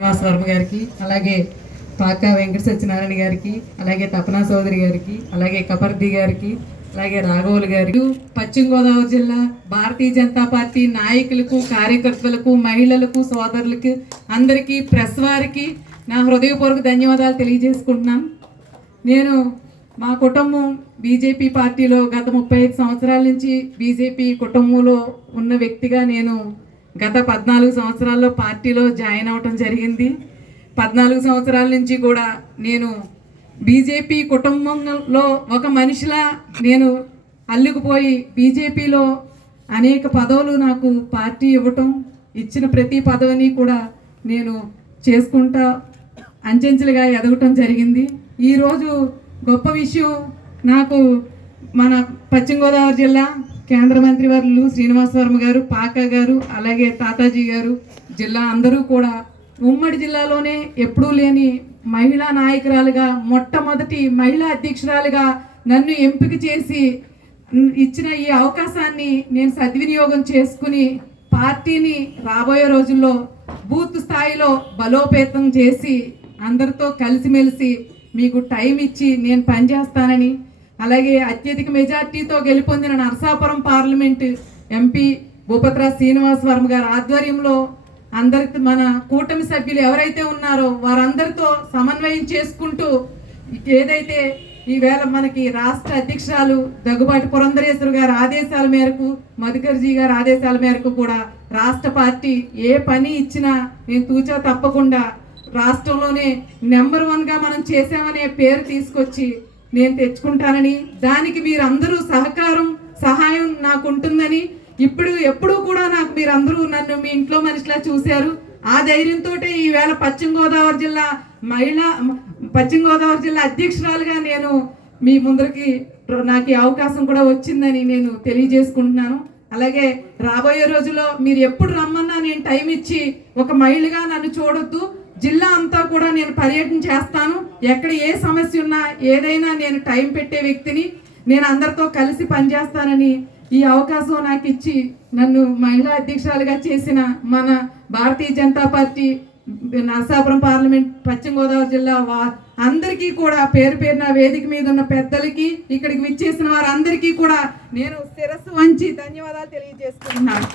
శ్రీనివాస వర్మ గారికి అలాగే పాక వెంకట సత్యనారాయణ గారికి అలాగే తపనా చౌదరి గారికి అలాగే కపర్ది గారికి అలాగే రాఘవులు గారికి పశ్చిమ గోదావరి జిల్లా భారతీయ జనతా పార్టీ నాయకులకు కార్యకర్తలకు మహిళలకు సోదరులకు అందరికీ ప్రెస్ వారికి నా హృదయపూర్వక ధన్యవాదాలు తెలియజేసుకుంటున్నాను నేను మా కుటుంబం బీజేపీ పార్టీలో గత ముప్పై ఐదు సంవత్సరాల నుంచి బీజేపీ కుటుంబంలో ఉన్న వ్యక్తిగా నేను గత పద్నాలుగు సంవత్సరాల్లో పార్టీలో జాయిన్ అవటం జరిగింది. పద్నాలుగు సంవత్సరాల నుంచి కూడా నేను బీజేపీ కుటుంబంలో ఒక మనిషిలా నేను అల్లుకుపోయి బీజేపీలో అనేక పదవులు నాకు పార్టీ ఇవ్వటం ఇచ్చిన ప్రతి పదవిని కూడా నేను చేసుకుంటా అంచెంచెలుగా ఎదగటం జరిగింది. ఈరోజు గొప్ప విషయం నాకు మన పశ్చిమ గోదావరి జిల్లా కేంద్ర మంత్రి వర్లు శ్రీనివాస వర్మ గారు పాక గారు అలాగే తాతాజీ గారు జిల్లా అందరూ కూడా ఉమ్మడి జిల్లాలోనే ఎప్పుడూ లేని మహిళా నాయకురాలుగా మొట్టమొదటి మహిళా అధ్యక్షురాలుగా నన్ను ఎంపిక చేసి ఇచ్చిన ఈ అవకాశాన్ని నేను సద్వినియోగం చేసుకుని పార్టీని రాబోయే రోజుల్లో బూత్ స్థాయిలో బలోపేతం చేసి అందరితో కలిసిమెలిసి మీకు టైం ఇచ్చి నేను పనిచేస్తానని అలాగే అత్యధిక మెజార్టీతో గెలుపొందిన నరసాపురం పార్లమెంట్ ఎంపీ భూపత్రా శ్రీనివాస్ వర్మ గారి ఆధ్వర్యంలో అందరి మన కూటమి సభ్యులు ఎవరైతే ఉన్నారో వారందరితో సమన్వయం చేసుకుంటూ ఏదైతే ఈవేళ మనకి రాష్ట్ర అధ్యక్షురాలు దగ్గుబాటి పురంధరేశ్వరి గారి ఆదేశాల మేరకు మధుకర్జీ గారి ఆదేశాల మేరకు కూడా రాష్ట్ర పార్టీ ఏ పని ఇచ్చినా నేను తూచా తప్పకుండా రాష్ట్రంలోనే నెంబర్ వన్గా మనం చేసామనే పేరు తీసుకొచ్చి నేను తెచ్చుకుంటానని దానికి మీరందరూ సహకారం సహాయం నాకు ఉంటుందని ఇప్పుడు ఎప్పుడూ కూడా నాకు మీరందరూ నన్ను మీ ఇంట్లో మనిషిలా చూశారు. ఆ ధైర్యంతో ఈవేళ పశ్చిమ గోదావరి జిల్లా మహిళా పశ్చిమ గోదావరి జిల్లా అధ్యక్షురాలుగా నేను మీ ముందరికి నాకు అవకాశం కూడా వచ్చిందని నేను తెలియజేసుకుంటున్నాను. అలాగే రాబోయే రోజుల్లో మీరు ఎప్పుడు రమ్మన్నా నేను టైం ఇచ్చి ఒక మహిళగా నన్ను చూడొద్దు. జిల్లా అంతా కూడా నేను పర్యటన చేస్తాను. ఎక్కడ ఏ సమస్య ఉన్నా ఏదైనా నేను టైం పెట్టే వ్యక్తిని నేను అందరితో కలిసి పనిచేస్తానని ఈ అవకాశం నాకు ఇచ్చి నన్ను మహిళా అధ్యక్షురాలుగా చేసిన మన భారతీయ జనతా పార్టీ నరసాపురం పార్లమెంట్ పశ్చిమ గోదావరి జిల్లా వా అందరికీ కూడా పేరు పేరున వేదిక మీద ఉన్న పెద్దలకి ఇక్కడికి విచ్చేసిన వారందరికీ కూడా నేను శిరస్సు వంచి ధన్యవాదాలు తెలియజేసుకుంటున్నాను.